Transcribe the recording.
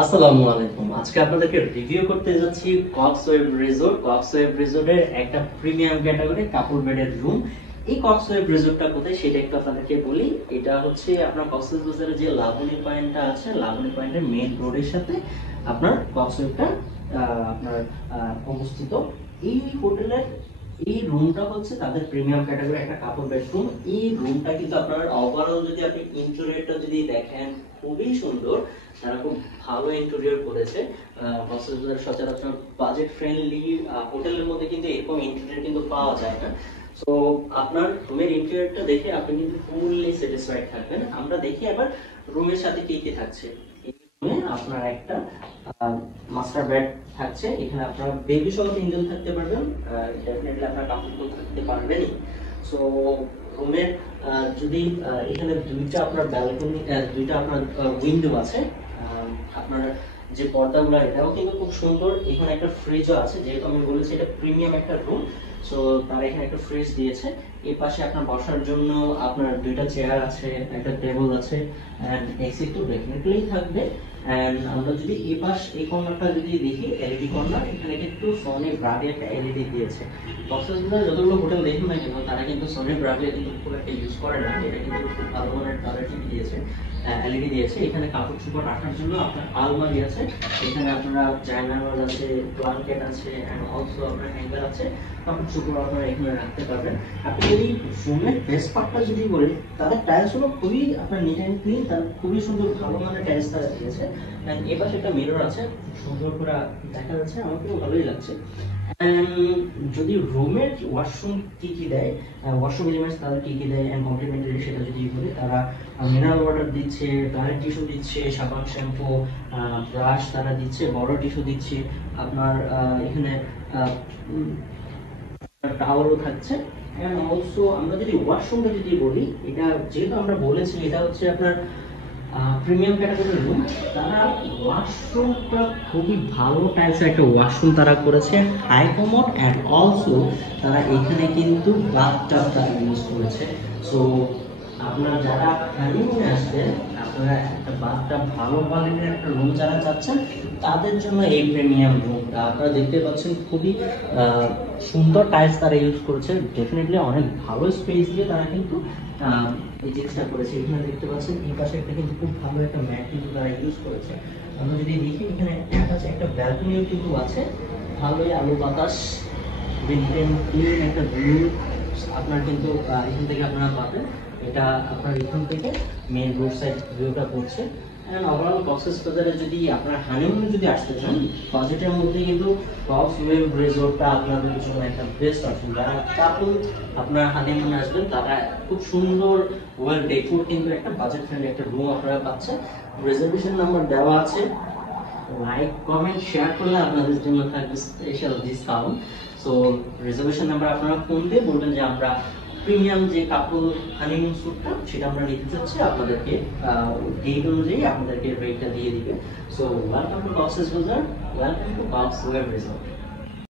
আসসালামু আলাইকুম। আজকে আপনাদেরকে রিভিউ করতে যাচ্ছি কক্সওয়েভ রিসোর্ট। কক্সওয়েভ রিসোর্টের একটা প্রিমিয়াম ক্যাটাগরি কাপল বেডের রুম। এই কক্সওয়েভ রিসোর্টটা কোথায় সেটা একটু আপনাদেরকে বলি। এটা হচ্ছে আপনার কক্সবাজারের যে লাবণী পয়েন্টটা আছে, লাবণী পয়েন্টের মেইন রোডের সাথে আপনার কক্সওয়েভটা আপনার অবস্থিত। এই হোটেলের এই রুমটা হচ্ছে তাদের প্রিমিয়াম ক্যাটাগরি একটা কাপল বেডরুম। এই রুমটা কিন্তু আপনার ওভারঅল যদি আপনি ইন্টেরিয়রটা যদি দেখেন খুবই সুন্দর। তারা খুব ভালো ইন্টেরিয়র করেছে। কক্সবাজার সচরাচর বাজেট ফ্রেন্ডলি হোটেলের মধ্যে কিন্তু এরকম ইন্টেরিয়র কিন্তু পাওয়া যায় না। সো আপনার রুমের ইন্টেরিয়রটা দেখে আপনি কিন্তু ফুললি স্যাটিসফাইড থাকবেন। আমরা দেখি এবার রুমের সাথে কি কি থাকছে। এই রুমে আপনার একটা মাস্টার বেড থাকছে। এখানে আপনার বেবি সহ তিনজন থাকতে পারবেন। ডেফিনেটলি আপনার কাপল থাকতে পারবেনই। সো রুমের যদি এখানে দুইটা আপনার ব্যালকনি, দুইটা আপনার উইন্ডো আছে। আপনার যে পর্দাগুলো এটাও কিন্তু খুব সুন্দর। এখানে একটা ফ্রিজও আছে, যেহেতু আমি বলেছি এটা প্রিমিয়াম একটা রুম। সো তারা এখানে একটা ফ্রিজ দিয়েছে। এই পাশে আপনার বসার জন্য আপনার দুইটা চেয়ার আছে, একটা টেবিল আছে, এন্ড এসি তো ডেফিনেটলি থাকবে। এন্ড আমরা যদি এই পাশ এই কর্নারটা যদি দেখি, এলইডি কর্নার, এখানে কিন্তু সনি ব্রাভি একটা এলইডি দিয়েছে। কক্সবাজারে যতগুলো হোটেল দেখুন না কেন, তারা কিন্তু সনি ব্রাভি কিন্তু খুব একটা ইউজ করে না। এটা কিন্তু খুব ভালো মানের তারা টিভি দিয়েছে, এলইডি দিয়েছে। এখানে কাপড় চোপড় রাখার জন্য আপনার আলমারি আছে। এখানে আপনার জায়নামাজ আছে, ব্ল্যাঙ্কেট আছে, এন্ড অলসো আপনার হ্যাঙ্গার আছে। কাপড় চোপড় আপনারা এখানে রাখতে পারবেন। আপনি যদি রুমের বেস্ট পার্টটা যদি বলি, তাদের টাইলস গুলো খুবই আপনার নিট অ্যান্ড ক্লিন। তার খুবই সুন্দর ভালো মানের টাইলস তারা দিয়েছে। এন্ড এই পাশে একটা মিরর আছে, সুন্দর করে দেখা যাচ্ছে, আমার খুব ভালোই লাগছে। যদি রুমের ওয়াশরুম কি কি দেয়, ওয়াশরুম এলিমেন্টস তারা কি কি দেয় এন্ড কমপ্লিমেন্টারি সেটা যদি বলি, তারা মিনারেল ওয়াটার দিচ্ছে, টয়লেট টিস্যু দিচ্ছে, সাবান, শ্যাম্পু, ব্রাশ তারা দিচ্ছে, বড় টিস্যু দিচ্ছে। আপনার এখানে টাওয়ালও থাকছে। এন্ড অলসো আমরা যদি ওয়াশরুমটা যদি বলি, এটা যেহেতু আমরা বলেছি এটা হচ্ছে আপনার প্রিমিয়াম ক্যাটাগরির রুম, তারা ওয়াশরুমটা খুবই ভালো টাইপসের একটা ওয়াশরুম তারা করেছে, হাই কমোড। অ্যান্ড অলসো তারা এখানে কিন্তু বাথটাব তারা ইউজ করেছে। সো আপনারা যারা হানিমুনে আসবেন, আপনারা একটা বাথটাব ভালো কোয়ালিটির একটা রুম যারা চাচ্ছেন, তাদের জন্য এই প্রিমিয়াম রুমটা আপনারা দেখতে পাচ্ছেন। খুবই সুন্দর টাইলস তারা ইউজ করেছে। ডেফিনেটলি অনেক ভালো স্পেস দিয়ে তারা কিন্তু এই জিনিসটা করেছে। এখানে দেখতে পাচ্ছেন এই পাশে একটা কিন্তু খুব ভালো একটা ম্যাট কিন্তু তারা ইউজ করেছে। আমরা যদি দেখি, এখানে একটা ব্যালকনিও কিন্তু আছে। ভালোই আলো বাতাস, ক্লিন একটা ভিউ আপনার কিন্তু এখান থেকে আপনারা পাবেন। এটা আপনার এখান থেকে মেইন রোড সাইড ভিউটা পড়ছে। এন্ড ওভারঅল কক্সবাজারে যদি আপনার হানিমুনে যদি আসতে চান, বাজেটের মধ্যে কিন্তু কক্সওয়েভ রিসোর্টটা আপনাদের জন্য একটা বেস্ট অপশন। যারা কাপল আপনার হানিমুনে আসবেন, তারা খুব সুন্দর ওয়েল ডেকোর কিন্তু একটা বাজেট ফ্রেন্ডলি একটা রুম আপনারা পাচ্ছেন। রিজার্ভেশন নাম্বার দেওয়া আছে, লাইক কমেন্ট শেয়ার করলে আপনাদের জন্য থাকবে special discount. So reservation number আপনারা ফোন দিয়ে বলবেন যে আমরা প্রিমিয়াম যে কাপল হানিমুন স্যুটটা সেটা আমরা নিতে চাচ্ছি, আপনাদেরকে ডেট অনুযায়ী আপনাদেরকে রেটটা দিয়ে দিবে। So welcome to Cox's Bazar, welcome to Coxwave resort.